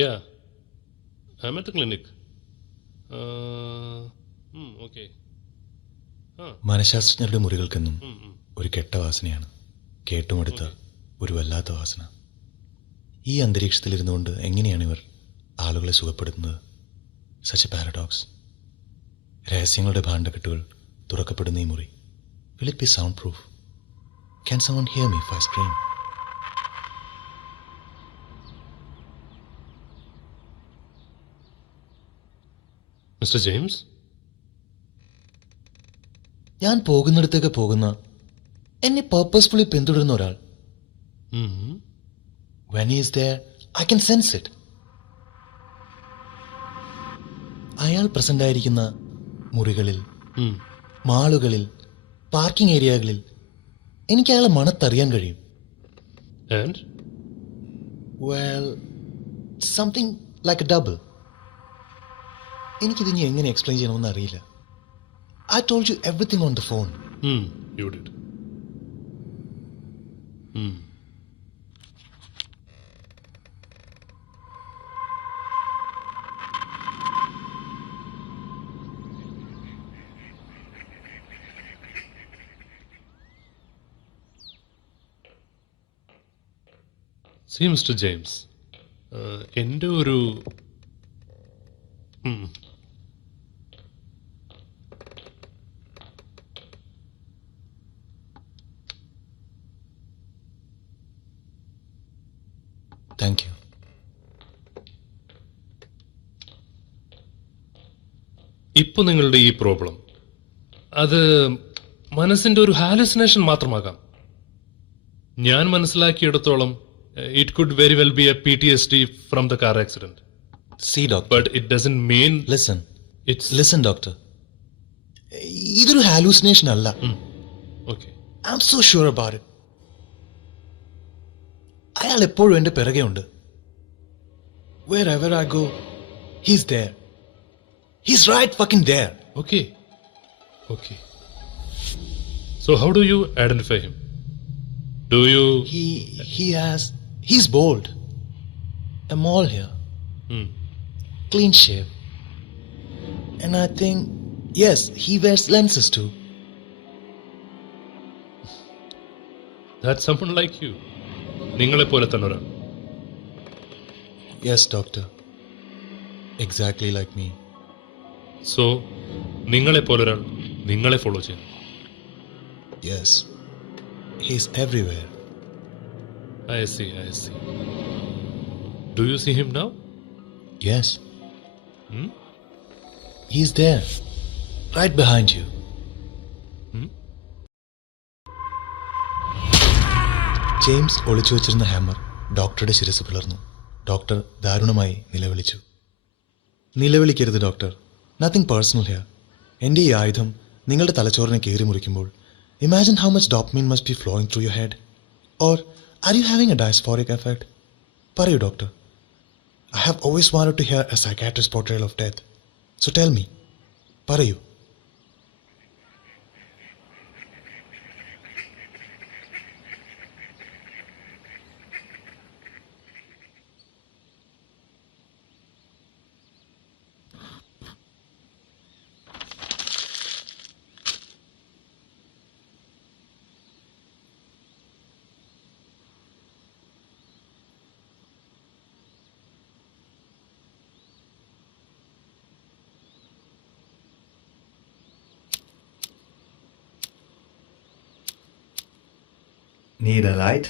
Yeah, I'm at the clinic. Okay. മനഃശാസ്ത്രജ്ഞരുടെ മുറികൾക്കെന്നും ഒരു കെട്ട വാസനയാണ്, കേട്ടുമടുത്ത Okay. ഒരു വല്ലാത്ത വാസന. ഈ അന്തരീക്ഷത്തിലിരുന്നുകൊണ്ട് എങ്ങനെയാണ് ഇവർ ആളുകളെ സുഖപ്പെടുത്തുന്നത്? Such a paradox. രഹസ്യങ്ങളുടെ ഭാണ്ഡക്കെട്ടുകൾ തുറക്കപ്പെടുന്ന ഈ മുറി, will it be sound proof? Can someone hear me if I scream? Mr. James? ഞാൻ പോകുന്നിടത്തേക്ക് പോകുന്ന, എന്നെ പർപ്പസ്ഫുള്ളി പിന്തുടരുന്ന ഒരാൾ. When he is there, I can sense it. അയാൾ പ്രസന്റ് ആയിരിക്കുന്ന മുറികളിൽ, മാളുകളിൽ, പാർക്കിംഗ് ഏരിയകളിൽ എനിക്ക് അയാളെ മണത്തറിയാൻ കഴിയും. And? Well, something like a double. എനിക്കിതിനി എങ്ങനെ എക്സ്പ്ലെയിൻ ചെയ്യണമെന്ന് അറിയില്ല. I told you everything on the phone. You did. See, Mr. James, എൻ്റെ ഒരു Thank you. ഇപ്പോൾ നിങ്ങളുടെ ഈ പ്രോബ്ലം അത് മനസ്സിൻ്റെ ഒരു ഹാലുസിനേഷൻ മാത്രമാകാം. ഞാൻ മനസ്സിലാക്കിയിടത്തോളം it could very well be a PTSD from the car accident. See, doctor. But it doesn't mean Listen, doctor. ഇതൊരു ഹാലൂസിനേഷൻ അല്ല. Okay. I'm so sure about it. അയാൾ എപ്പോഴും എൻ്റെ പിറകെ ഉണ്ട്. Wherever I go, he's there. He's right fucking there. Okay. So how do you identify him? Do you? He's bold. A mole here. Clean shave. And I think, yes, he wears lenses too. That's someone like you. നിങ്ങളെ പോലെ തന്നെ ഒരാൾ. Yes, doctor. Exactly like me. So നിങ്ങളെ പോലെ ഒരാൾ നിങ്ങളെ follow ചെയ്യുന്നു. Yes. He's everywhere. I see. Do you see him now? Yes. He's there. Right behind you. James ഒളിച്ചു വച്ചിരുന്ന ഹാമർ ഡോക്ടറുടെ ശിരസ് പിളർന്നു. ഡോക്ടർ ദാരുണമായി നിലവിളിച്ചു. നിലവിളിക്കരുത് ഡോക്ടർ. Nothing personal here. എൻ്റെ ഈ ആയുധം നിങ്ങളുടെ തലച്ചോറിനെ കീറി മുറിക്കുമ്പോൾ imagine how much dopamine must be flowing through your head. Or are you having a dysphoric effect? പറയൂ doctor. I have always wanted to hear a psychiatrist portrayal of death. So tell me. പറയൂ. Need a light?